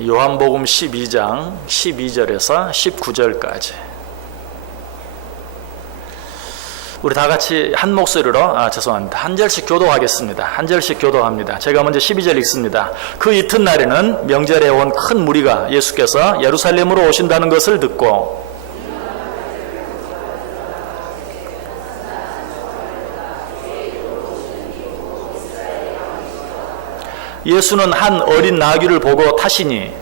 요한복음 12장 12절에서 19절까지 우리 다 같이 한 목소리로 죄송합니다. 한 절씩 교도하겠습니다. 한 절씩 교도합니다. 제가 먼저 12절 읽습니다. 그 이튿날에는 명절에 온 큰 무리가 예수께서 예루살렘으로 오신다는 것을 듣고 예수는 한 어린 나귀를 보고 타시니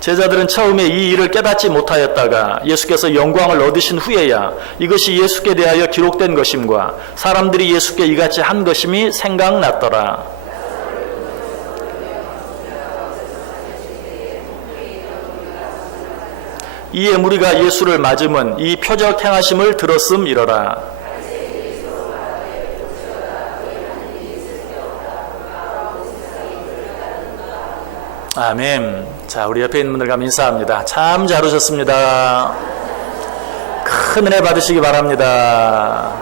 제자들은 처음에 이 일을 깨닫지 못하였다가 예수께서 영광을 얻으신 후에야 이것이 예수께 대하여 기록된 것임과 사람들이 예수께 이같이 한 것임이 생각났더라. 이에 무리가 예수를 맞음은 이 표적 행하심을 들었음이러라. 아멘. 자, 우리 옆에 있는 분들과 인사합니다. 참 잘 오셨습니다. 큰 은혜 받으시기 바랍니다.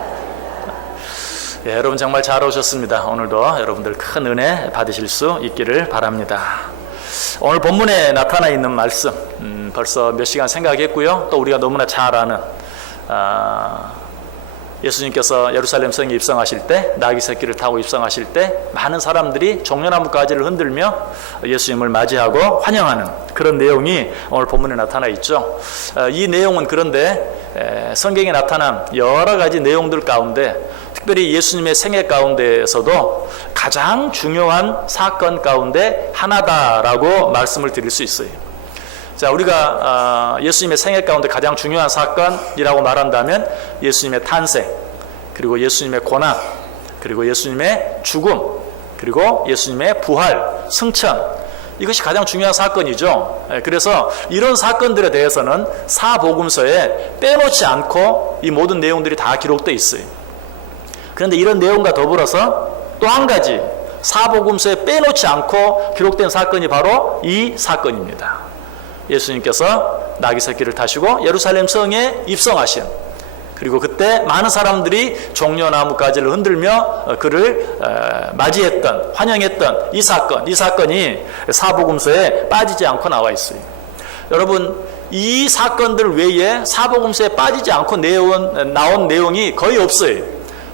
예, 여러분 정말 잘 오셨습니다. 오늘도 여러분들 큰 은혜 받으실 수 있기를 바랍니다. 오늘 본문에 나타나 있는 말씀 벌써 몇 시간 생각했고요. 또 우리가 너무나 잘 아는 예수님께서 예루살렘 성에 입성하실 때, 나귀 새끼를 타고 입성하실 때 많은 사람들이 종려나무 가지를 흔들며 예수님을 맞이하고 환영하는 그런 내용이 오늘 본문에 나타나 있죠. 이 내용은 그런데 성경에 나타난 여러 가지 내용들 가운데 특별히 예수님의 생애 가운데에서도 가장 중요한 사건 가운데 하나다라고 말씀을 드릴 수 있어요. 자, 우리가 예수님의 생애 가운데 가장 중요한 사건이라고 말한다면 예수님의 탄생, 그리고 예수님의 고난, 그리고 예수님의 죽음, 그리고 예수님의 부활, 승천, 이것이 가장 중요한 사건이죠. 그래서 이런 사건들에 대해서는 사복음서에 빼놓지 않고 이 모든 내용들이 다 기록되어 있어요. 그런데 이런 내용과 더불어서 또 한 가지 사복음서에 빼놓지 않고 기록된 사건이 바로 이 사건입니다. 예수님께서 나귀 새끼를 타시고 예루살렘 성에 입성하신, 그리고 그때 많은 사람들이 종려나무 가지를 흔들며 그를 맞이했던, 환영했던 이 사건이 사복음서에 빠지지 않고 나와 있어요. 여러분, 이 사건들 외에 사복음서에 빠지지 않고 나온 내용이 거의 없어요.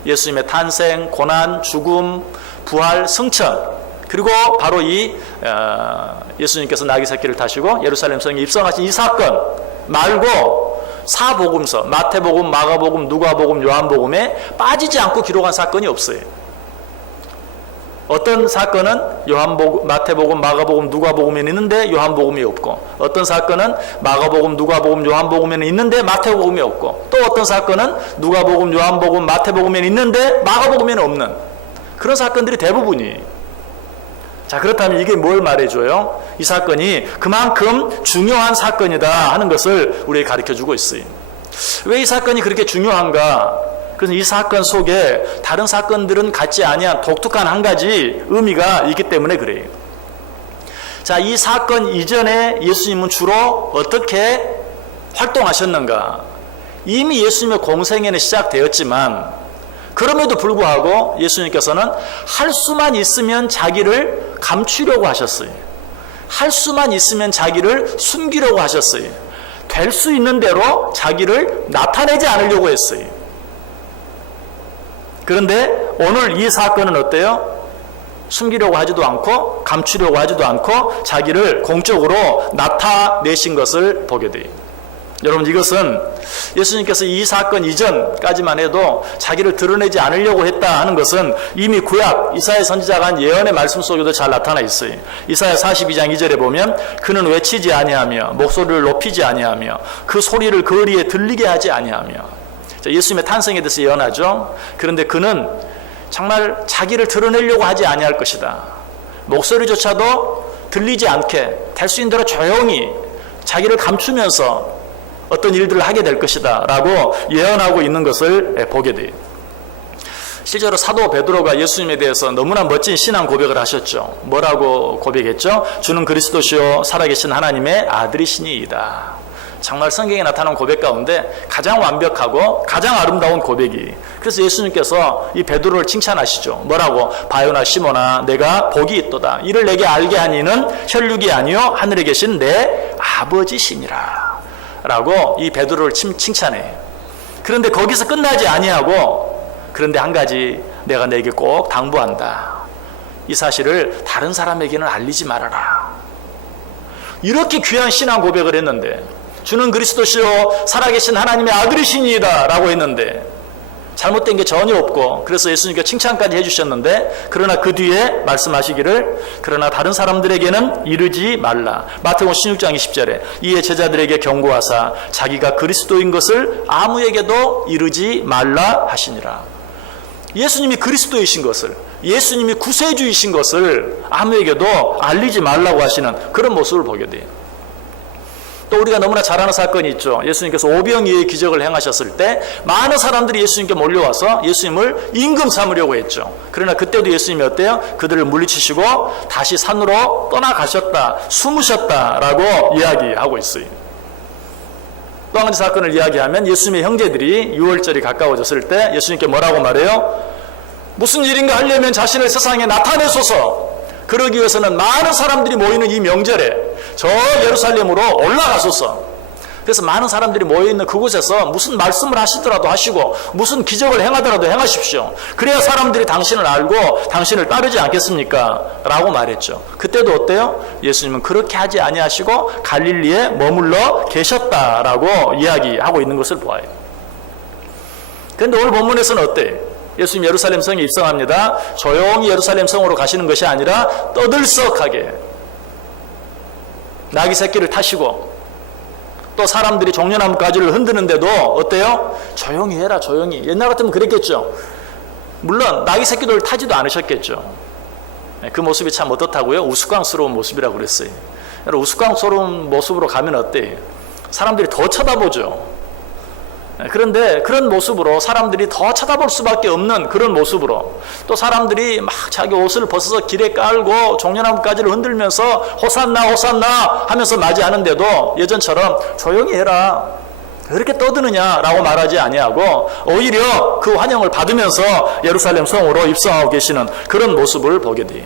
예수님의 탄생, 고난, 죽음, 부활, 승천, 그리고 바로 이 예수님께서 나귀 새끼를 타시고 예루살렘 성에 입성하신 이 사건 말고 사복음서, 마태복음, 마가복음, 누가복음, 요한복음에 빠지지 않고 기록한 사건이 없어요. 어떤 사건은 마태복음, 마가복음, 누가복음에는 있는데 요한복음이 없고, 어떤 사건은 마가복음, 누가복음, 요한복음에는 있는데 마태복음이 없고, 또 어떤 사건은 누가복음, 요한복음, 마태복음에는 있는데 마가복음에는 없는 그런 사건들이 대부분이에요. 자, 그렇다면 이게 뭘 말해줘요? 이 사건이 그만큼 중요한 사건이다 하는 것을 우리에게 가르쳐주고 있어요. 왜 이 사건이 그렇게 중요한가? 그래서 이 사건 속에 다른 사건들은 갖지 아니한 독특한 한 가지 의미가 있기 때문에 그래요. 자, 이 사건 이전에 예수님은 주로 어떻게 활동하셨는가? 이미 예수님의 공생애는 시작되었지만 그럼에도 불구하고 예수님께서는 할 수만 있으면 자기를 감추려고 하셨어요. 할 수만 있으면 자기를 숨기려고 하셨어요. 될 수 있는 대로 자기를 나타내지 않으려고 했어요. 그런데 오늘 이 사건은 어때요? 숨기려고 하지도 않고 감추려고 하지도 않고 자기를 공적으로 나타내신 것을 보게 돼요. 여러분, 이것은 예수님께서 이 사건 이전까지만 해도 자기를 드러내지 않으려고 했다 하는 것은 이미 구약 이사야 선지자가 한 예언의 말씀 속에도 잘 나타나 있어요. 이사야 42장 2절에 보면 그는 외치지 아니하며 목소리를 높이지 아니하며 그 소리를 거리에 들리게 하지 아니하며. 자, 예수님의 탄생에 대해서 예언하죠. 그런데 그는 정말 자기를 드러내려고 하지 아니할 것이다. 목소리조차도 들리지 않게 될 수 있는 대로 조용히 자기를 감추면서 어떤 일들을 하게 될 것이다 라고 예언하고 있는 것을 보게 돼요. 실제로 사도 베드로가 예수님에 대해서 너무나 멋진 신앙 고백을 하셨죠. 뭐라고 고백했죠? 주는 그리스도시요 살아계신 하나님의 아들이시니이다. 정말 성경에 나타난 고백 가운데 가장 완벽하고 가장 아름다운 고백이. 그래서 예수님께서 이 베드로를 칭찬하시죠. 뭐라고? 바요나 시몬아 내가 복이 있도다. 이를 내게 알게 한 이는 혈육이 아니요 하늘에 계신 내 아버지시니라 라고 이 베드로를 칭찬해요. 그런데 거기서 끝나지 아니하고 그런데 한 가지 내가 내게 꼭 당부한다. 이 사실을 다른 사람에게는 알리지 말아라. 이렇게 귀한 신앙 고백을 했는데 주는 그리스도시요 살아계신 하나님의 아들이시니이다 라고 했는데 잘못된 게 전혀 없고 그래서 예수님께 칭찬까지 해주셨는데 그러나 그 뒤에 말씀하시기를 그러나 다른 사람들에게는 이르지 말라. 마태복음 16장 20절에 이에 제자들에게 경고하사 자기가 그리스도인 것을 아무에게도 이르지 말라 하시니라. 예수님이 그리스도이신 것을 예수님이 구세주이신 것을 아무에게도 알리지 말라고 하시는 그런 모습을 보게 돼요. 또 우리가 너무나 잘 아는 사건이 있죠. 예수님께서 오병이어의 기적을 행하셨을 때 많은 사람들이 예수님께 몰려와서 예수님을 임금 삼으려고 했죠. 그러나 그때도 예수님이 어때요? 그들을 물리치시고 다시 산으로 떠나가셨다, 숨으셨다라고 이야기하고 있어요. 또 한 가지 사건을 이야기하면 예수님의 형제들이 유월절이 가까워졌을 때 예수님께 뭐라고 말해요? 무슨 일인가 하려면 자신을 세상에 나타내소서. 그러기 위해서는 많은 사람들이 모이는 이 명절에 저 예루살렘으로 올라가소서. 그래서 많은 사람들이 모여있는 그곳에서 무슨 말씀을 하시더라도 하시고 무슨 기적을 행하더라도 행하십시오. 그래야 사람들이 당신을 알고 당신을 따르지 않겠습니까? 라고 말했죠. 그때도 어때요? 예수님은 그렇게 하지 아니하시고 갈릴리에 머물러 계셨다라고 이야기하고 있는 것을 보아요. 그런데 오늘 본문에서는 어때요? 예수님 예루살렘 성에 입성합니다. 조용히 예루살렘 성으로 가시는 것이 아니라 떠들썩하게 나귀 새끼를 타시고 또 사람들이 종려나무 가지를 흔드는데도 어때요? 조용히 해라 조용히. 옛날 같으면 그랬겠죠. 물론 나귀 새끼들 타지도 않으셨겠죠. 그 모습이 참 어떻다고요? 우스꽝스러운 모습이라고 그랬어요. 여러분 우스꽝스러운 모습으로 가면 어때요? 사람들이 더 쳐다보죠. 그런데 그런 모습으로 사람들이 더 쳐다볼 수밖에 없는 그런 모습으로 또 사람들이 막 자기 옷을 벗어서 길에 깔고 종려나무가지를 흔들면서 호산나 호산나 하면서 맞이하는데도 예전처럼 조용히 해라 그렇게 떠드느냐라고 말하지 아니하고 오히려 그 환영을 받으면서 예루살렘 성으로 입성하고 계시는 그런 모습을 보게 돼요.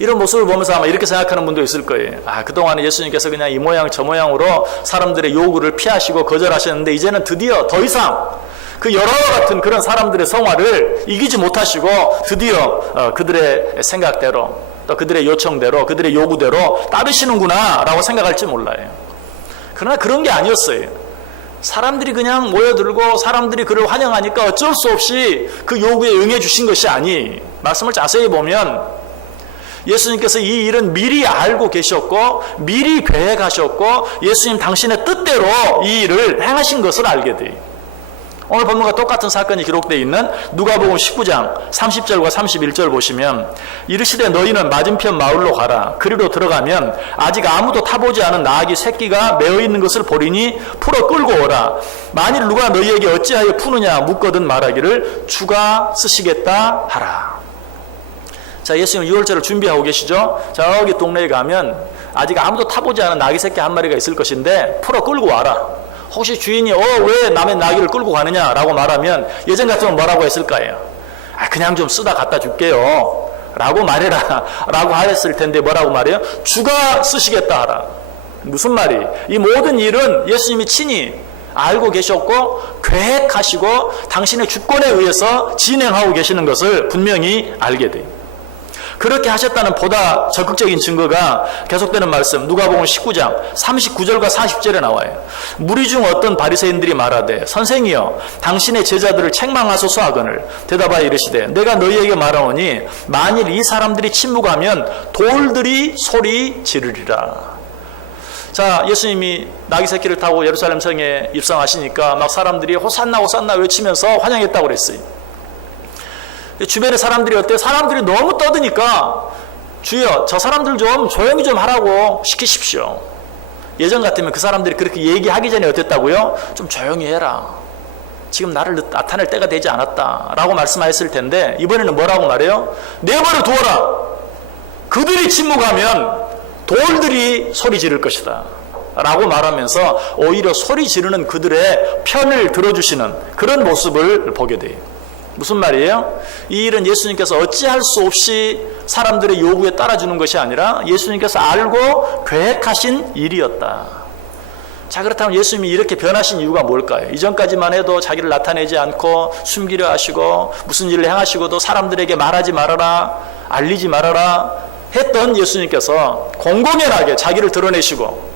이런 모습을 보면서 아마 이렇게 생각하는 분도 있을 거예요. 그동안은 예수님께서 그냥 이 모양 저 모양으로 사람들의 요구를 피하시고 거절하셨는데 이제는 드디어 더 이상 그 여러와 같은 그런 사람들의 성화를 이기지 못하시고 드디어 그들의 생각대로 또 그들의 요청대로 그들의 요구대로 따르시는구나 라고 생각할지 몰라요. 그러나 그런 게 아니었어요. 사람들이 그냥 모여들고 사람들이 그를 환영하니까 어쩔 수 없이 그 요구에 응해 주신 것이 아니. 말씀을 자세히 보면 예수님께서 이 일은 미리 알고 계셨고 미리 계획하셨고 예수님 당신의 뜻대로 이 일을 행하신 것을 알게 돼요. 오늘 본문과 똑같은 사건이 기록되어 있는 누가복음 19장 30절과 31절 보시면 이르시되 너희는 맞은편 마을로 가라. 그리로 들어가면 아직 아무도 타보지 않은 나귀 새끼가 메어 있는 것을 보리니 풀어 끌고 오라. 만일 누가 너희에게 어찌하여 푸느냐 묻거든 말하기를 주가 쓰시겠다 하라. 자, 예수님 유월절을 준비하고 계시죠? 저기 동네에 가면 아직 아무도 타보지 않은 나귀 새끼 한 마리가 있을 것인데 풀어 끌고 와라. 혹시 주인이 왜 남의 나귀를 끌고 가느냐라고 말하면 예전 같으면 뭐라고 했을 거예요? 그냥 좀 쓰다 갖다 줄게요 라고 말해라 라고 하였을 텐데 뭐라고 말해요? 주가 쓰시겠다 하라. 무슨 말이? 이 모든 일은 예수님이 친히 알고 계셨고 계획하시고 당신의 주권에 의해서 진행하고 계시는 것을 분명히 알게 돼요. 그렇게 하셨다는 보다 적극적인 증거가 계속되는 말씀 누가복음 19장 39절과 40절에 나와요. 무리 중 어떤 바리새인들이 말하되 선생이여 당신의 제자들을 책망하소서 하거늘 대답하여 이르시되 내가 너희에게 말하오니 만일 이 사람들이 침묵하면 돌들이 소리 지르리라. 자, 예수님이 나귀 새끼를 타고 예루살렘 성에 입성하시니까 막 사람들이 호산나 호산나 외치면서 환영했다고 그랬어요. 주변의 사람들이 어때요? 사람들이 너무 떠드니까 주여 저 사람들 좀 조용히 좀 하라고 시키십시오. 예전 같으면 그 사람들이 그렇게 얘기하기 전에 어땠다고요? 좀 조용히 해라. 지금 나를 나타낼 때가 되지 않았다 라고 말씀하셨을 텐데 이번에는 뭐라고 말해요? 내버려 두어라. 그들이 침묵하면 돌들이 소리 지를 것이다. 라고 말하면서 오히려 소리 지르는 그들의 편을 들어주시는 그런 모습을 보게 돼요. 무슨 말이에요? 이 일은 예수님께서 어찌할 수 없이 사람들의 요구에 따라주는 것이 아니라 예수님께서 알고 계획하신 일이었다. 자, 그렇다면 예수님이 이렇게 변하신 이유가 뭘까요? 이전까지만 해도 자기를 나타내지 않고 숨기려 하시고 무슨 일을 행하시고도 사람들에게 말하지 말아라, 알리지 말아라 했던 예수님께서 공공연하게 자기를 드러내시고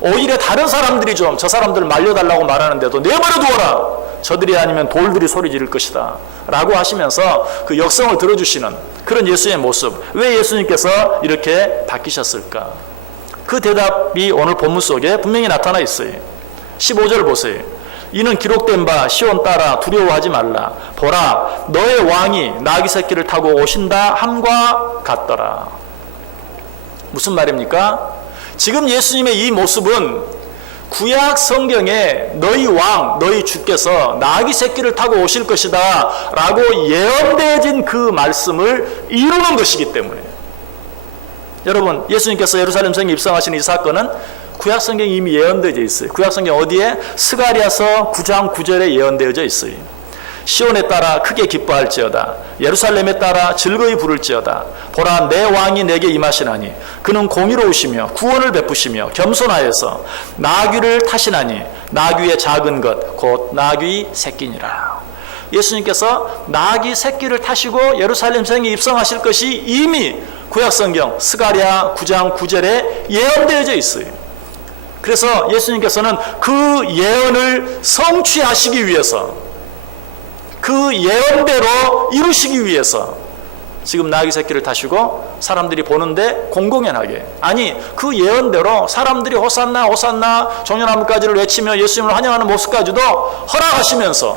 오히려 다른 사람들이 좀 저 사람들을 말려달라고 말하는데도 내버려 두어라, 저들이 아니면 돌들이 소리 지를 것이다 라고 하시면서 그 역성을 들어주시는 그런 예수의 모습, 왜 예수님께서 이렇게 바뀌셨을까? 그 대답이 오늘 본문 속에 분명히 나타나 있어요. 15절 보세요. 이는 기록된 바 시온 딸아 두려워하지 말라. 보라 너의 왕이 나귀 새끼를 타고 오신다 함과 같더라. 무슨 말입니까? 지금 예수님의 이 모습은 구약 성경에 너희 왕, 너희 주께서 나귀 새끼를 타고 오실 것이다 라고 예언되어진 그 말씀을 이루는 것이기 때문에, 여러분, 예수님께서 예루살렘 성에 입성하시는 이 사건은 구약 성경에 이미 예언되어져 있어요. 구약 성경 어디에? 스가랴서 9장 9절에 예언되어져 있어요. 시온에 따라 크게 기뻐할지어다. 예루살렘에 따라 즐거이 부를지어다. 보라 내 왕이 내게 임하시나니 그는 공의로우시며 구원을 베푸시며 겸손하여서 나귀를 타시나니 나귀의 작은 것 곧 나귀 새끼니라. 예수님께서 나귀 새끼를 타시고 예루살렘 성에 입성하실 것이 이미 구약성경 스가랴 9장 9절에 예언되어져 있어요. 그래서 예수님께서는 그 예언을 성취하시기 위해서, 그 예언대로 이루시기 위해서 지금 나귀 새끼를 타시고 사람들이 보는데 공공연하게, 아니 그 예언대로 사람들이 호산나 호산나 종려나무까지를 외치며 예수님을 환영하는 모습까지도 허락하시면서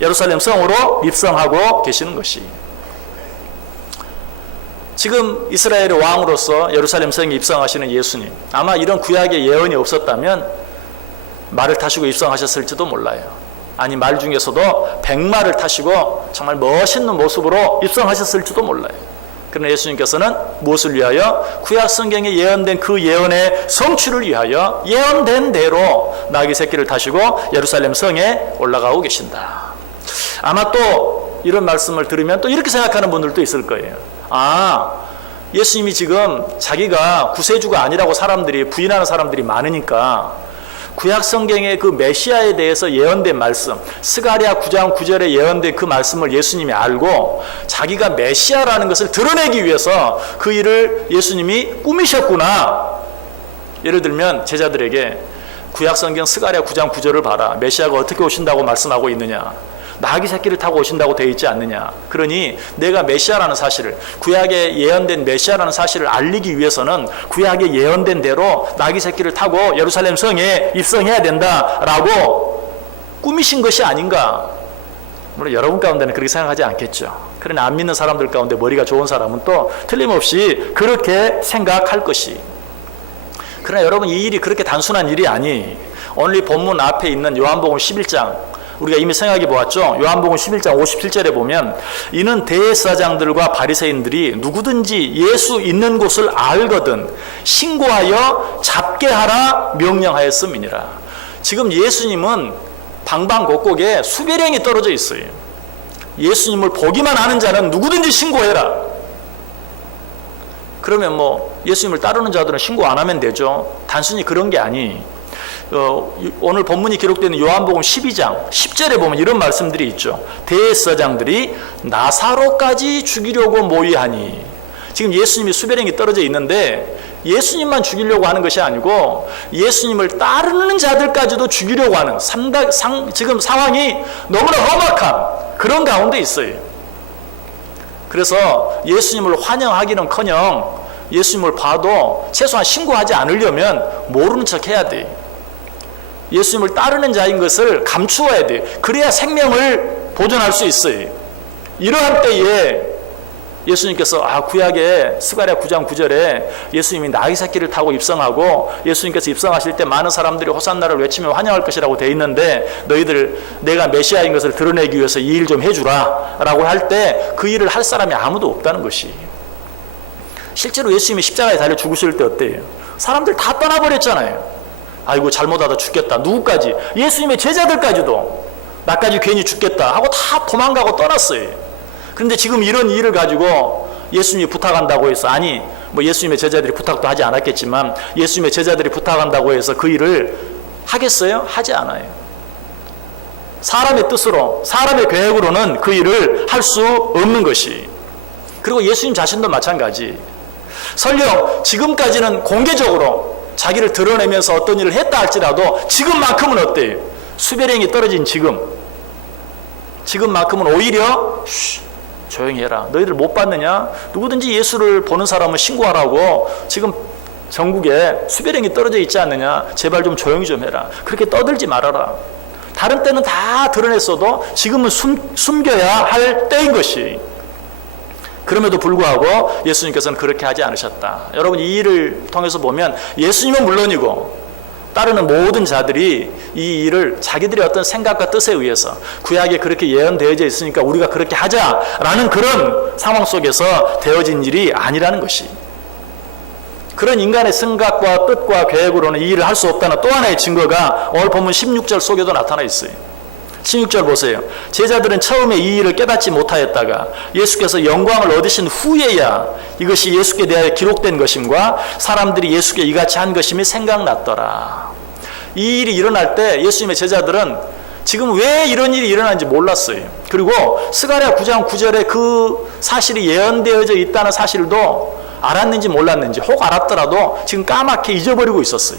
예루살렘 성으로 입성하고 계시는 것이, 지금 이스라엘의 왕으로서 예루살렘 성에 입성하시는 예수님, 아마 이런 구약의 예언이 없었다면 말을 타시고 입성하셨을지도 몰라요. 아니 말 중에서도 백마를 타시고 정말 멋있는 모습으로 입성하셨을지도 몰라요. 그러나 예수님께서는 무엇을 위하여? 구약 성경에 예언된 그 예언의 성취를 위하여 예언된 대로 나귀 새끼를 타시고 예루살렘 성에 올라가고 계신다. 아마 또 이런 말씀을 들으면 또 이렇게 생각하는 분들도 있을 거예요. 아, 예수님이 지금 자기가 구세주가 아니라고 사람들이 부인하는 사람들이 많으니까 구약 성경의 그 메시아에 대해서 예언된 말씀, 스가랴 9장 9절에 예언된 그 말씀을 예수님이 알고 자기가 메시아라는 것을 드러내기 위해서 그 일을 예수님이 꾸미셨구나. 예를 들면 제자들에게 구약 성경 스가랴 9장 9절을 봐라. 메시아가 어떻게 오신다고 말씀하고 있느냐. 나귀 새끼를 타고 오신다고 되어 있지 않느냐. 그러니 내가 메시아라는 사실을, 구약에 예언된 메시아라는 사실을 알리기 위해서는 구약에 예언된 대로 나귀 새끼를 타고 예루살렘 성에 입성해야 된다라고 꾸미신 것이 아닌가. 물론 여러분 가운데는 그렇게 생각하지 않겠죠. 그러나 안 믿는 사람들 가운데 머리가 좋은 사람은 또 틀림없이 그렇게 생각할 것이. 그러나 여러분, 이 일이 그렇게 단순한 일이 아니. 오늘 이 본문 앞에 있는 요한복음 11장, 우리가 이미 생각해 보았죠. 요한복음 11장 57절에 보면 이는 대제사장들과 바리새인들이 누구든지 예수 있는 곳을 알거든 신고하여 잡게 하라 명령하였음이니라. 지금 예수님은 방방곡곡에 수배령이 떨어져 있어요. 예수님을 보기만 하는 자는 누구든지 신고해라. 그러면 뭐 예수님을 따르는 자들은 신고 안 하면 되죠. 단순히 그런 게 아니. 오늘 본문이 기록되는 요한복음 12장 10절에 보면 이런 말씀들이 있죠. 대제사장들이 나사로까지 죽이려고 모의하니. 지금 예수님이 수배령이 떨어져 있는데 예수님만 죽이려고 하는 것이 아니고 예수님을 따르는 자들까지도 죽이려고 하는 지금 상황이 너무나 험악한 그런 가운데 있어요. 그래서 예수님을 환영하기는커녕 예수님을 봐도 최소한 신고하지 않으려면 모르는 척 해야 돼. 예수님을 따르는 자인 것을 감추어야 돼. 그래야 생명을 보존할 수 있어요. 이러한 때에 예수님께서 구약에 스가랴 9장 9절에 예수님이 나귀 새끼를 타고 입성하고 예수님께서 입성하실 때 많은 사람들이 호산나를 외치며 환영할 것이라고 되어 있는데 너희들 내가 메시아인 것을 드러내기 위해서 이 일 좀 해주라 라고 할 때 그 일을 할 사람이 아무도 없다는 것이. 실제로 예수님이 십자가에 달려 죽으실 때 어때요? 사람들 다 떠나버렸잖아요. 아이고 잘못하다 죽겠다. 누구까지? 예수님의 제자들까지도 나까지 괜히 죽겠다 하고 다 도망가고 떠났어요. 그런데 지금 이런 일을 가지고 예수님이 부탁한다고 해서, 아니 뭐 예수님의 제자들이 부탁도 하지 않았겠지만 예수님의 제자들이 부탁한다고 해서 그 일을 하겠어요? 하지 않아요. 사람의 뜻으로, 사람의 계획으로는 그 일을 할 수 없는 것이. 그리고 예수님 자신도 마찬가지. 설령 지금까지는 공개적으로 자기를 드러내면서 어떤 일을 했다 할지라도 지금만큼은 어때요? 수배령이 떨어진 지금만큼은 오히려 조용히 해라. 너희들 못 봤느냐? 누구든지 예수를 보는 사람은 신고하라고 지금 전국에 수배령이 떨어져 있지 않느냐? 제발 좀 조용히 좀 해라. 그렇게 떠들지 말아라. 다른 때는 다 드러냈어도 지금은 숨겨야 할 때인 것이. 그럼에도 불구하고 예수님께서는 그렇게 하지 않으셨다. 여러분, 이 일을 통해서 보면 예수님은 물론이고 따르는 모든 자들이 이 일을 자기들의 어떤 생각과 뜻에 의해서 구약에 그렇게 예언되어져 있으니까 우리가 그렇게 하자라는 그런 상황 속에서 되어진 일이 아니라는 것이. 그런 인간의 생각과 뜻과 계획으로는 이 일을 할 수 없다는 또 하나의 증거가 오늘 본문 16절 속에도 나타나 있어요. 16절 보세요. 제자들은 처음에 이 일을 깨닫지 못하였다가 예수께서 영광을 얻으신 후에야 이것이 예수께 대하여 기록된 것임과 사람들이 예수께 이같이 한 것임이 생각났더라. 이 일이 일어날 때 예수님의 제자들은 지금 왜 이런 일이 일어나는지 몰랐어요. 그리고 스가랴 9장 9절에 그 사실이 예언되어져 있다는 사실도 알았는지 몰랐는지, 혹 알았더라도 지금 까맣게 잊어버리고 있었어요.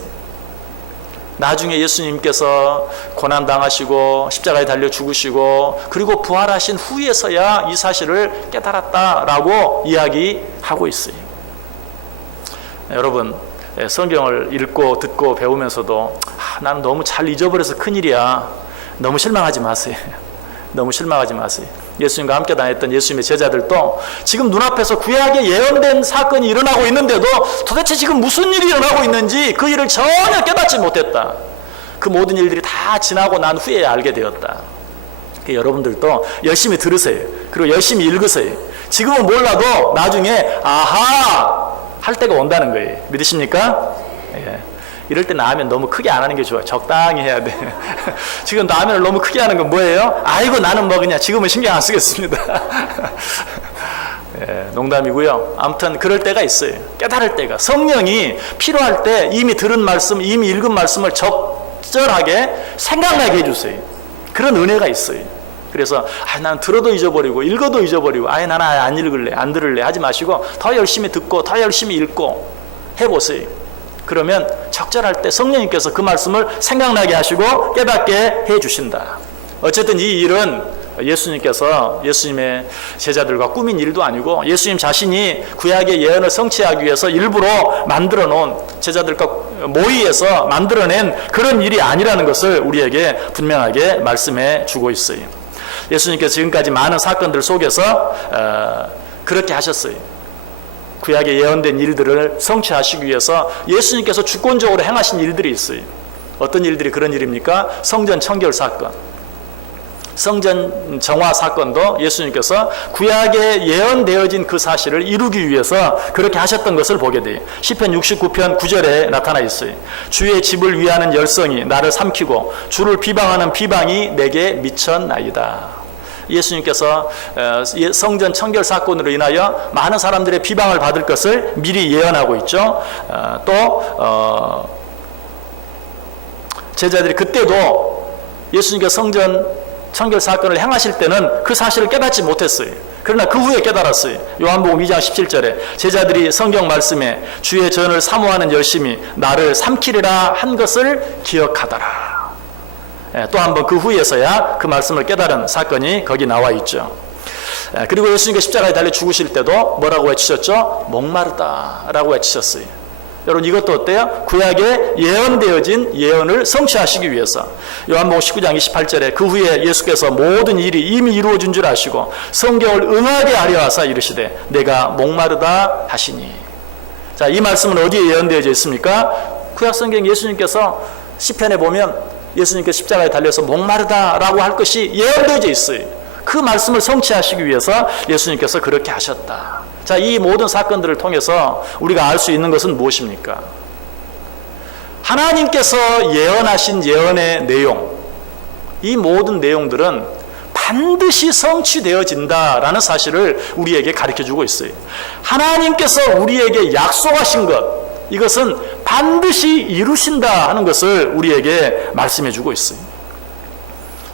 나중에 예수님께서 고난당하시고 십자가에 달려 죽으시고 그리고 부활하신 후에서야 이 사실을 깨달았다라고 이야기하고 있어요. 여러분, 성경을 읽고 듣고 배우면서도 나는 너무 잘 잊어버려서 큰일이야. 너무 실망하지 마세요. 너무 실망하지 마세요. 예수님과 함께 다녔던 예수님의 제자들도 지금 눈앞에서 구약에 예언된 사건이 일어나고 있는데도 도대체 지금 무슨 일이 일어나고 있는지 그 일을 전혀 깨닫지 못했다. 그 모든 일들이 다 지나고 난 후에 알게 되었다. 여러분들도 열심히 들으세요. 그리고 열심히 읽으세요. 지금은 몰라도 나중에 아하 할 때가 온다는 거예요. 믿으십니까? 예. 이럴 때 라면 너무 크게 안 하는 게 좋아요. 적당히 해야 돼. 지금 라면을 너무 크게 하는 건 뭐예요? 아이고 나는 뭐 그냥 지금은 신경 안 쓰겠습니다. 예, 농담이고요. 아무튼 그럴 때가 있어요. 깨달을 때가. 성령이 필요할 때 이미 들은 말씀, 이미 읽은 말씀을 적절하게 생각나게 해주세요. 그런 은혜가 있어요. 그래서 나는 들어도 잊어버리고 읽어도 잊어버리고 나는 안 읽을래, 안 들을래 하지 마시고 더 열심히 듣고 더 열심히 읽고 해보세요. 그러면 적절할 때 성령님께서 그 말씀을 생각나게 하시고 깨닫게 해주신다. 어쨌든 이 일은 예수님께서 예수님의 제자들과 꾸민 일도 아니고 예수님 자신이 구약의 예언을 성취하기 위해서 일부러 만들어 놓은 제자들과 모의해서 만들어낸 그런 일이 아니라는 것을 우리에게 분명하게 말씀해 주고 있어요. 예수님께서 지금까지 많은 사건들 속에서 그렇게 하셨어요. 구약에 예언된 일들을 성취하시기 위해서 예수님께서 주권적으로 행하신 일들이 있어요. 어떤 일들이 그런 일입니까? 성전 청결 사건, 성전 정화 사건도 예수님께서 구약에 예언되어진 그 사실을 이루기 위해서 그렇게 하셨던 것을 보게 돼요. 시편 69편 9절에 나타나 있어요. 주의 집을 위하는 열성이 나를 삼키고 주를 비방하는 비방이 내게 미쳤나이다. 예수님께서 성전 청결 사건으로 인하여 많은 사람들의 비방을 받을 것을 미리 예언하고 있죠. 또 제자들이 그때도 예수님께서 성전 청결 사건을 행하실 때는 그 사실을 깨닫지 못했어요. 그러나 그 후에 깨달았어요. 요한복음 2장 17절에 제자들이 성경 말씀에 주의 전을 사모하는 열심이 나를 삼키리라 한 것을 기억하더라. 또 한 번 그 후에서야 그 말씀을 깨달은 사건이 거기 나와 있죠. 그리고 예수님께서 십자가에 달려 죽으실 때도 뭐라고 외치셨죠? 목마르다 라고 외치셨어요. 여러분, 이것도 어때요? 구약에 예언되어진 예언을 성취하시기 위해서 요한복음 19장 28절에 그 후에 예수께서 모든 일이 이미 이루어진 줄 아시고 성경을 응하게 하려 하사 이르시되 내가 목마르다 하시니. 자, 이 말씀은 어디에 예언되어져 있습니까? 구약 성경 예수님께서 시편에 보면 예수님께서 십자가에 달려서 목마르다라고 할 것이 예언되어져 있어요. 그 말씀을 성취하시기 위해서 예수님께서 그렇게 하셨다. 자, 이 모든 사건들을 통해서 우리가 알 수 있는 것은 무엇입니까? 하나님께서 예언하신 예언의 내용, 이 모든 내용들은 반드시 성취되어진다라는 사실을 우리에게 가르쳐주고 있어요. 하나님께서 우리에게 약속하신 것, 이것은 반드시 이루신다 하는 것을 우리에게 말씀해주고 있어요.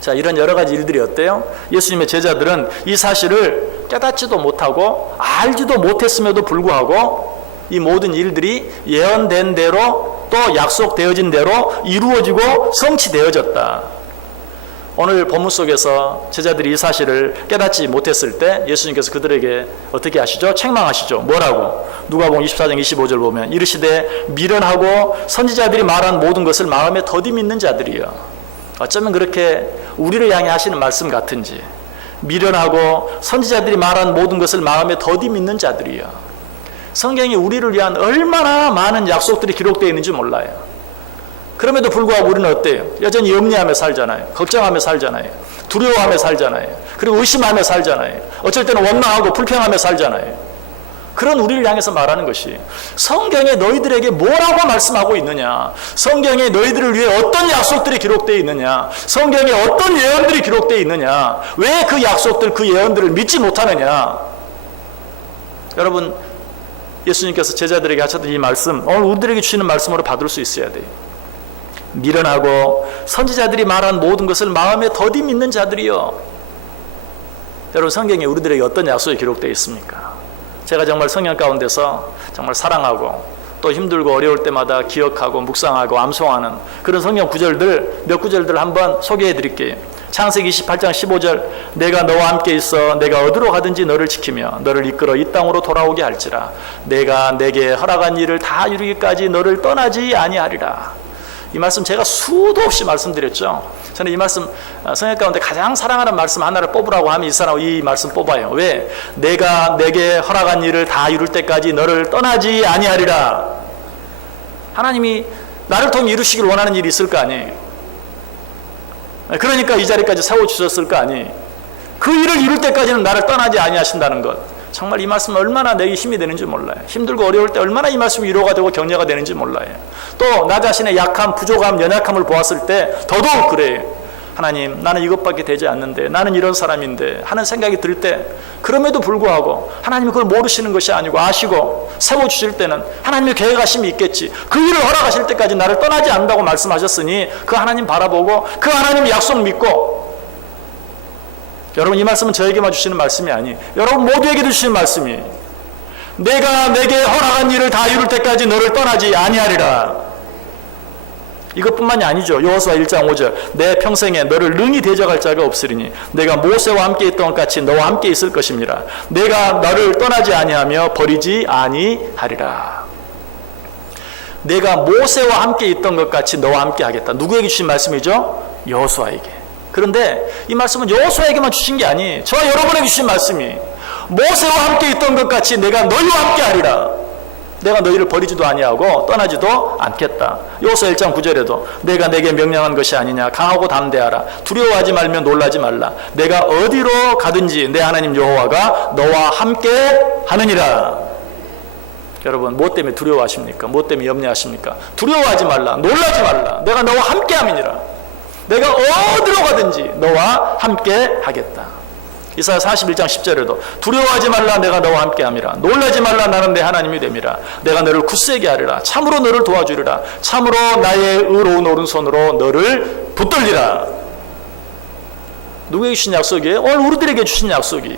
자, 이런 여러 가지 일들이 어때요? 예수님의 제자들은 이 사실을 깨닫지도 못하고 알지도 못했음에도 불구하고 이 모든 일들이 예언된 대로 또 약속되어진 대로 이루어지고 성취되어졌다. 오늘 본문 속에서 제자들이 이 사실을 깨닫지 못했을 때 예수님께서 그들에게 어떻게 하시죠? 책망하시죠. 뭐라고? 누가복음 24장 25절 보면 이르시되 미련하고 선지자들이 말한 모든 것을 마음에 더디 믿는 자들이여. 어쩌면 그렇게 우리를 향해 하시는 말씀 같은지, 미련하고 선지자들이 말한 모든 것을 마음에 더디 믿는 자들이여. 성경이 우리를 위한 얼마나 많은 약속들이 기록되어 있는지 몰라요. 그럼에도 불구하고 우리는 어때요? 여전히 염려하며 살잖아요. 걱정하며 살잖아요. 두려워하며 살잖아요. 그리고 의심하며 살잖아요. 어쩔 때는 원망하고 불평하며 살잖아요. 그런 우리를 향해서 말하는 것이 성경에 너희들에게 뭐라고 말씀하고 있느냐, 성경에 너희들을 위해 어떤 약속들이 기록되어 있느냐, 성경에 어떤 예언들이 기록되어 있느냐, 왜 그 약속들, 그 예언들을 믿지 못하느냐. 여러분, 예수님께서 제자들에게 하셨던 이 말씀, 오늘 우리들에게 주시는 말씀으로 받을 수 있어야 돼요. 미련하고 선지자들이 말한 모든 것을 마음에 더디 믿는 자들이요. 여러분, 성경에 우리들에게 어떤 약속이 기록되어 있습니까? 제가 정말 성경 가운데서 정말 사랑하고 또 힘들고 어려울 때마다 기억하고 묵상하고 암송하는 그런 성경 구절들, 몇 구절들 한번 소개해 드릴게요. 창세기 28장 15절, 내가 너와 함께 있어 내가 어디로 가든지 너를 지키며 너를 이끌어 이 땅으로 돌아오게 할지라. 내가 내게 허락한 일을 다 이루기까지 너를 떠나지 아니하리라. 이 말씀 제가 수도 없이 말씀드렸죠. 저는 이 말씀 성경 가운데 가장 사랑하는 말씀 하나를 뽑으라고 하면 이 말씀 뽑아요. 왜? 내가 내게 허락한 일을 다 이룰 때까지 너를 떠나지 아니하리라. 하나님이 나를 통해 이루시길 원하는 일이 있을 거 아니에요. 그러니까 이 자리까지 세워주셨을 거 아니에요. 그 일을 이룰 때까지는 나를 떠나지 아니하신다는 것, 정말 이 말씀 얼마나 내게 힘이 되는지 몰라요. 힘들고 어려울 때 얼마나 이 말씀이 위로가 되고 격려가 되는지 몰라요. 또 나 자신의 약함, 부족함, 연약함을 보았을 때 더더욱 그래요. 하나님, 나는 이것밖에 되지 않는데, 나는 이런 사람인데 하는 생각이 들 때, 그럼에도 불구하고 하나님이 그걸 모르시는 것이 아니고 아시고 세워주실 때는 하나님의 계획하심이 있겠지. 그 일을 허락하실 때까지 나를 떠나지 않는다고 말씀하셨으니 그 하나님 바라보고 그 하나님 약속 믿고, 여러분, 이 말씀은 저에게만 주시는 말씀이 아니에요. 여러분 모두에게도 주시는 말씀이에요. 내가 내게 허락한 일을 다 이룰 때까지 너를 떠나지 아니하리라. 이것뿐만이 아니죠. 여호수아 1장 5절, 내 평생에 너를 능히 대적할 자가 없으리니 내가 모세와 함께 있던 것 같이 너와 함께 있을 것임이라. 내가 너를 떠나지 아니하며 버리지 아니하리라. 내가 모세와 함께 있던 것 같이 너와 함께 하겠다. 누구에게 주신 말씀이죠? 여호수아에게. 그런데 이 말씀은 여호수아에게만 주신 게 아니에요. 저와 여러분에게 주신 말씀이, 모세와 함께 있던 것 같이 내가 너희와 함께 하리라. 내가 너희를 버리지도 아니하고 떠나지도 않겠다. 여호수아 1장 9절에도 내가 내게 명령한 것이 아니냐, 강하고 담대하라. 두려워하지 말며 놀라지 말라. 내가 어디로 가든지 내 하나님 여호와가 너와 함께 하느니라. 여러분, 뭐 때문에 두려워하십니까? 뭐 때문에 염려하십니까? 두려워하지 말라, 놀라지 말라. 내가 너와 함께 함이니라. 내가 어디로 가든지 너와 함께 하겠다. 이사야 41장 10절에도 두려워하지 말라, 내가 너와 함께 함이라. 놀라지 말라, 나는 내 하나님이 됨이라. 내가 너를 굳세게 하리라. 참으로 너를 도와주리라. 참으로 나의 의로운 오른손으로 너를 붙들리라. 누구에게 주신 약속이에요? 오늘 우리들에게 주신 약속이.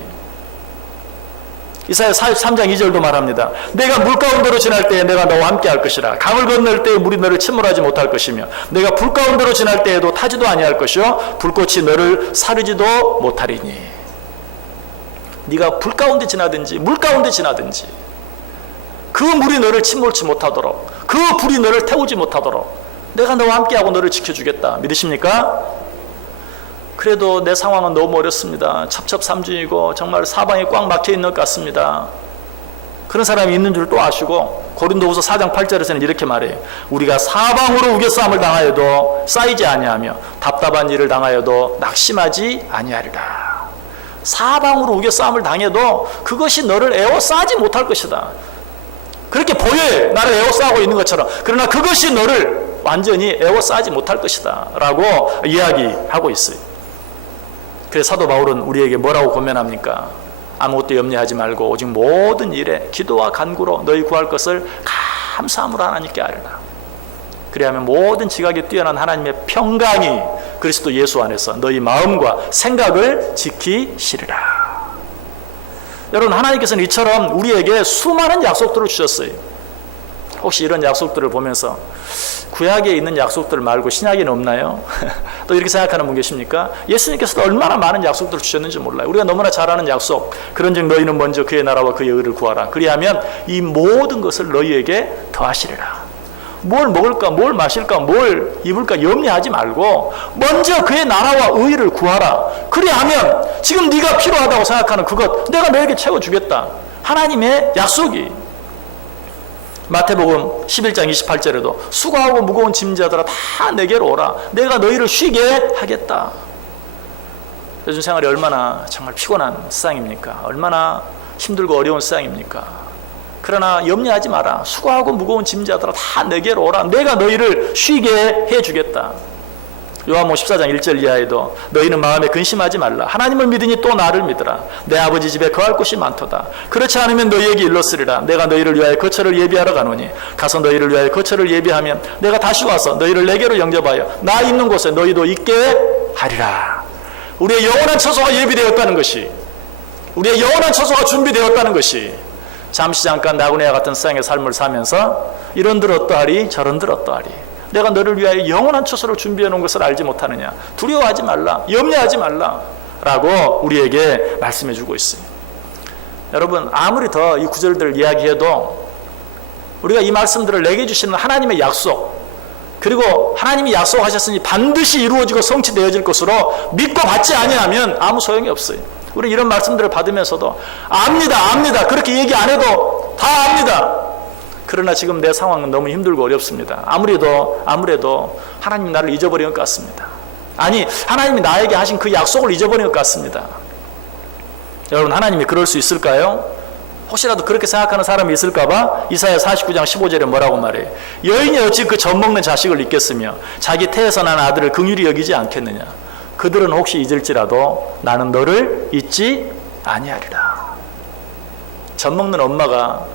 이사야 43장 2절도 말합니다. 내가 물 가운데로 지날 때에 내가 너와 함께 할 것이라. 강을 건널 때에 물이 너를 침몰하지 못할 것이며 내가 불 가운데로 지날 때에도 타지도 아니할 것이요 불꽃이 너를 사르지도 못하리니. 네가 불 가운데 지나든지 물 가운데 지나든지 그 물이 너를 침몰치 못하도록, 그 불이 너를 태우지 못하도록 내가 너와 함께하고 너를 지켜주겠다. 믿으십니까? 그래도 내 상황은 너무 어렵습니다. 첩첩삼중이고 정말 사방이 꽉 막혀있는 것 같습니다. 그런 사람이 있는 줄 또 아시고 고린도후서 4장 8절에서는 이렇게 말해요. 우리가 사방으로 우겨싸움을 당하여도 쌓이지 아니하며 답답한 일을 당하여도 낙심하지 아니하리라. 사방으로 우겨싸움을 당해도 그것이 너를 에워싸지 못할 것이다. 그렇게 보여요. 나를 에워싸고 있는 것처럼. 그러나 그것이 너를 완전히 에워싸지 못할 것이다 라고 이야기하고 있어요. 그래서 사도 바울은 우리에게 뭐라고 권면합니까? 아무것도 염려하지 말고 오직 모든 일에 기도와 간구로 너희 구할 것을 감사함으로 하나님께 아뢰라. 그리하면 모든 지각에 뛰어난 하나님의 평강이 그리스도 예수 안에서 너희 마음과 생각을 지키시리라. 여러분, 하나님께서는 이처럼 우리에게 수많은 약속들을 주셨어요. 혹시 이런 약속들을 보면서 구약에 있는 약속들 말고 신약에는 없나요? 또 이렇게 생각하는 분 계십니까? 예수님께서도 얼마나 많은 약속들을 주셨는지 몰라요. 우리가 너무나 잘 아는 약속, 그런즉 너희는 먼저 그의 나라와 그의 의를 구하라. 그리하면 이 모든 것을 너희에게 더하시리라. 뭘 먹을까, 뭘 마실까, 뭘 입을까 염려하지 말고 먼저 그의 나라와 의를 구하라. 그리하면 지금 네가 필요하다고 생각하는 그것 내가 너에게 채워주겠다. 하나님의 약속이. 마태복음 11장 28절에도 수고하고 무거운 짐자들아 다 내게로 오라. 내가 너희를 쉬게 하겠다. 요즘 생활이 얼마나 정말 피곤한 세상입니까? 얼마나 힘들고 어려운 세상입니까? 그러나 염려하지 마라. 수고하고 무거운 짐자들아 다 내게로 오라. 내가 너희를 쉬게 해주겠다. 요한복음 14장 1절 이하에도 너희는 마음에 근심하지 말라. 하나님을 믿으니 또 나를 믿으라. 내 아버지 집에 거할 곳이 많도다. 그렇지 않으면 너희에게 일렀으리라. 내가 너희를 위하여 거처를 예비하러 가노니 가서 너희를 위하여 거처를 예비하면 내가 다시 와서 너희를 내게로 영접하여 나 있는 곳에 너희도 있게 하리라. 우리의 영원한 처소가 예비되었다는 것이, 우리의 영원한 처소가 준비되었다는 것이, 잠시 잠깐 나그네와 같은 세상의 삶을 살면서 이런들 어떠하리 저런들 어떠하리, 내가 너를 위하여 영원한 처소를 준비해 놓은 것을 알지 못하느냐. 두려워하지 말라. 염려하지 말라 라고 우리에게 말씀해 주고 있어요. 여러분, 아무리 더 이 구절들을 이야기해도 우리가 이 말씀들을 내게 주시는 하나님의 약속, 그리고 하나님이 약속하셨으니 반드시 이루어지고 성취되어질 것으로 믿고 받지 아니하면 아무 소용이 없어요. 우리 이런 말씀들을 받으면서도 압니다. 그렇게 얘기 안 해도 다 압니다. 그러나 지금 내 상황은 너무 힘들고 어렵습니다. 아무래도 하나님이 나를 잊어버린 것 같습니다. 아니, 하나님이 나에게 하신 그 약속을 잊어버린 것 같습니다. 여러분, 하나님이 그럴 수 있을까요? 혹시라도 그렇게 생각하는 사람이 있을까봐 이사야 49장 15절에 뭐라고 말해요? 여인이 어찌 그 젖먹는 자식을 잊겠으며 자기 태에서 난 아들을 긍휼히 여기지 않겠느냐. 그들은 혹시 잊을지라도 나는 너를 잊지 아니하리라. 젖먹는 엄마가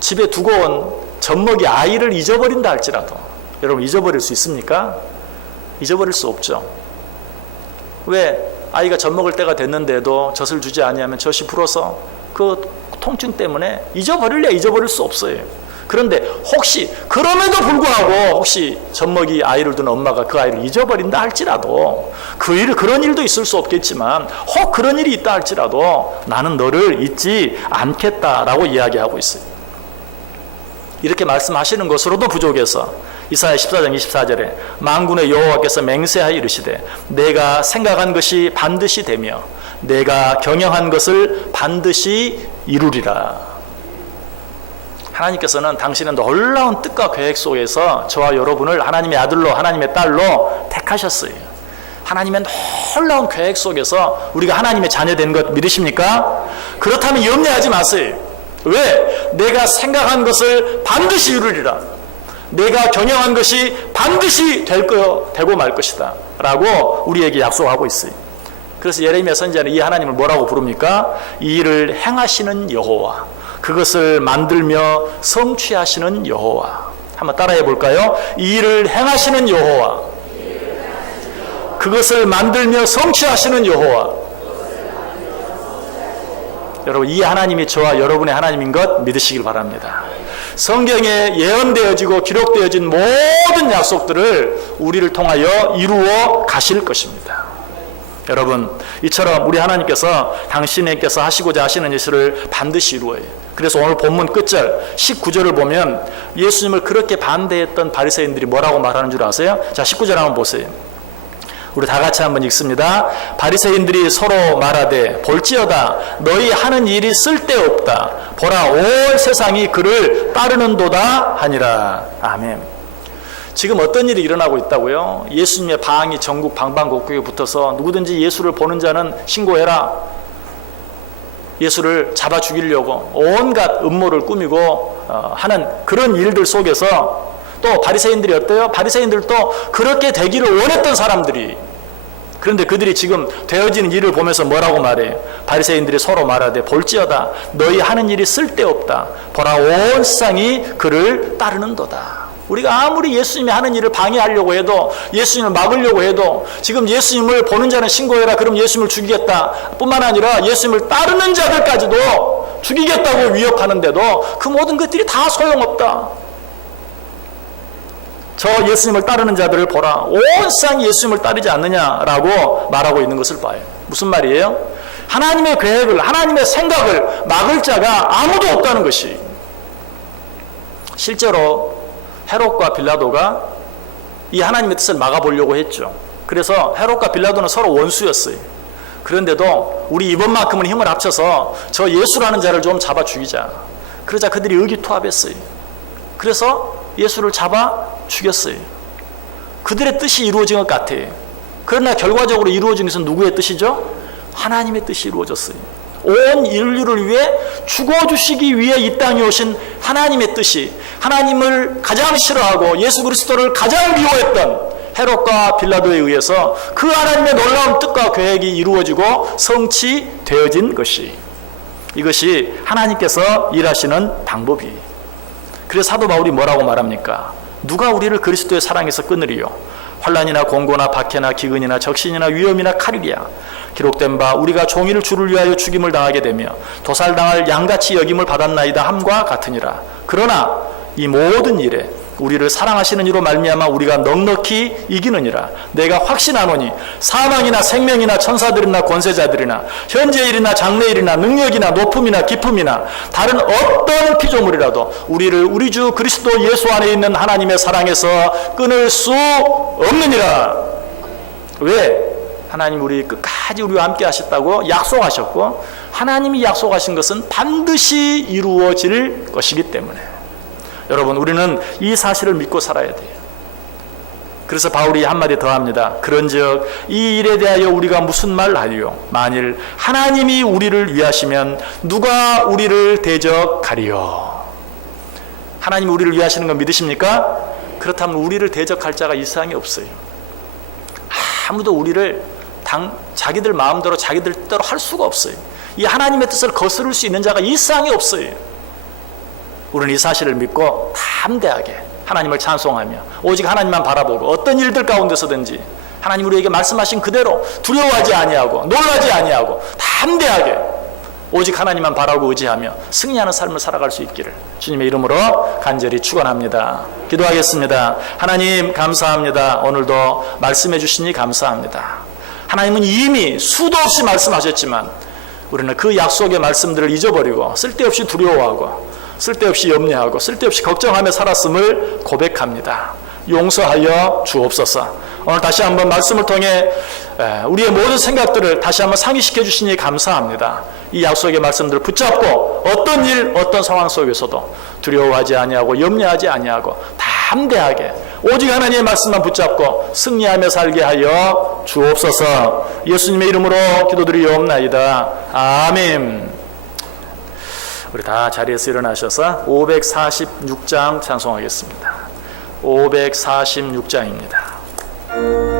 집에 두고 온 젖먹이 아이를 잊어버린다 할지라도, 여러분, 잊어버릴 수 있습니까? 잊어버릴 수 없죠. 왜? 아이가 젖먹을 때가 됐는데도 젖을 주지 아니하면 젖이 불어서 그 통증 때문에 잊어버릴 수 없어요. 그런데 혹시 그럼에도 불구하고 혹시 젖먹이 아이를 둔 엄마가 그 아이를 잊어버린다 할지라도, 그런 일도 있을 수 없겠지만 혹 그런 일이 있다 할지라도 나는 너를 잊지 않겠다라고 이야기하고 있어요. 이렇게 말씀하시는 것으로도 부족해서 이사야 14장 24절에 만군의 여호와께서 맹세하여 이르시되 내가 생각한 것이 반드시 되며 내가 경영한 것을 반드시 이루리라. 하나님께서는 당신의 놀라운 뜻과 계획 속에서 저와 여러분을 하나님의 아들로, 하나님의 딸로 택하셨어요. 하나님의 놀라운 계획 속에서 우리가 하나님의 자녀된 것 믿으십니까? 그렇다면 염려하지 마세요. 왜? 내가 생각한 것을 반드시 이루리라. 내가 경영한 것이 반드시 되고 말 것이다 라고 우리에게 약속하고 있어요. 그래서 예레미야 선지자는 이 하나님을 뭐라고 부릅니까? 이 일을 행하시는 여호와, 그것을 만들며 성취하시는 여호와. 한번 따라해 볼까요? 이 일을 행하시는 여호와, 그것을 만들며 성취하시는 여호와. 여러분, 이 하나님이 저와 여러분의 하나님인 것 믿으시길 바랍니다. 성경에 예언되어지고 기록되어진 모든 약속들을 우리를 통하여 이루어 가실 것입니다. 여러분, 이처럼 우리 하나님께서 당신께서 하시고자 하시는 일을 반드시 이루어요. 그래서 오늘 본문 끝절 19절을 보면 예수님을 그렇게 반대했던 바리새인들이 뭐라고 말하는 줄 아세요? 자, 19절 한번 보세요. 우리 다 같이 한번 읽습니다. 바리새인들이 서로 말하되 볼지어다 너희 하는 일이 쓸데없다. 보라, 온 세상이 그를 따르는도다 하니라. 아멘. 지금 어떤 일이 일어나고 있다고요? 예수님의 방이 전국 방방곡곡에 붙어서 누구든지 예수를 보는 자는 신고해라. 예수를 잡아 죽이려고 온갖 음모를 꾸미고 하는 그런 일들 속에서 또 바리새인들이 어때요? 바리새인들도 그렇게 되기를 원했던 사람들이. 그런데 그들이 지금 되어지는 일을 보면서 뭐라고 말해요? 바리새인들이 서로 말하되 볼지어다 너희 하는 일이 쓸데없다. 보라 온 세상이 그를 따르는도다. 우리가 아무리 예수님이 하는 일을 방해하려고 해도, 예수님을 막으려고 해도, 지금 예수님을 보는 자는 신고해라 그럼 예수님을 죽이겠다 뿐만 아니라 예수님을 따르는 자들까지도 죽이겠다고 위협하는데도 그 모든 것들이 다 소용없다. 저 예수님을 따르는 자들을 보라. 온 세상이 예수님을 따르지 않느냐라고 말하고 있는 것을 봐요. 무슨 말이에요? 하나님의 계획을, 하나님의 생각을 막을 자가 아무도 없다는 것이. 실제로 헤롯과 빌라도가 이 하나님의 뜻을 막아보려고 했죠. 그래서 헤롯과 빌라도는 서로 원수였어요. 그런데도 우리 이번만큼은 힘을 합쳐서 저 예수라는 자를 좀 잡아 죽이자. 그러자 그들이 의기투합했어요. 그래서 예수를 잡아 죽였어요. 그들의 뜻이 이루어진 것 같아요. 그러나 결과적으로 이루어진 것은 누구의 뜻이죠? 하나님의 뜻이 이루어졌어요. 온 인류를 위해 죽어주시기 위해 이 땅에 오신 하나님의 뜻이, 하나님을 가장 싫어하고 예수 그리스도를 가장 미워했던 헤롯과 빌라도에 의해서 그 하나님의 놀라운 뜻과 계획이 이루어지고 성취되어진 것이, 이것이 하나님께서 일하시는 방법이. 그래서 사도 바울이 뭐라고 말합니까? 누가 우리를 그리스도의 사랑에서 끊으리요? 환난이나 공고나 박해나 기근이나 적신이나 위험이나 칼이랴. 기록된 바 우리가 종일 주를 위하여 죽임을 당하게 되며 도살당할 양같이 여김을 받았나이다 함과 같으니라. 그러나 이 모든 일에 우리를 사랑하시는 이로 말미암아 우리가 넉넉히 이기느니라. 내가 확신하노니 사망이나 생명이나 천사들이나 권세자들이나 현재일이나 장래일이나 능력이나 높음이나 깊음이나 다른 어떤 피조물이라도 우리를 우리 주 그리스도 예수 안에 있는 하나님의 사랑에서 끊을 수 없느니라. 왜? 하나님 우리 끝까지 우리와 함께 하셨다고 약속하셨고, 하나님이 약속하신 것은 반드시 이루어질 것이기 때문에 여러분, 우리는 이 사실을 믿고 살아야 돼요. 그래서 바울이 한마디 더 합니다. 그런즉 이 일에 대하여 우리가 무슨 말 하리요? 만일 하나님이 우리를 위하시면 누가 우리를 대적하리요? 하나님이 우리를 위하시는 건 믿으십니까? 그렇다면 우리를 대적할 자가 이 세상에 없어요. 아무도 우리를 자기들 마음대로 자기들 뜻대로 할 수가 없어요. 이 하나님의 뜻을 거스를 수 있는 자가 이 세상에 없어요. 우리는 이 사실을 믿고 담대하게 하나님을 찬송하며 오직 하나님만 바라보고 어떤 일들 가운데서든지 하나님 우리에게 말씀하신 그대로 두려워하지 아니하고 놀라지 아니하고 담대하게 오직 하나님만 바라고 의지하며 승리하는 삶을 살아갈 수 있기를 주님의 이름으로 간절히 축원합니다. 기도하겠습니다. 하나님 감사합니다. 오늘도 말씀해 주시니 감사합니다. 하나님은 이미 수도 없이 말씀하셨지만 우리는 그 약속의 말씀들을 잊어버리고 쓸데없이 두려워하고 쓸데없이 염려하고 쓸데없이 걱정하며 살았음을 고백합니다. 용서하여 주옵소서. 오늘 다시 한번 말씀을 통해 우리의 모든 생각들을 다시 한번 상기시켜 주시니 감사합니다. 이 약속의 말씀들을 붙잡고 어떤 일, 어떤 상황 속에서도 두려워하지 아니하고 염려하지 아니하고 담대하게 오직 하나님의 말씀만 붙잡고 승리하며 살게 하여 주옵소서. 예수님의 이름으로 기도드리옵나이다. 아멘. 우리 다 자리에서 일어나셔서 546장 찬송하겠습니다. 546장입니다.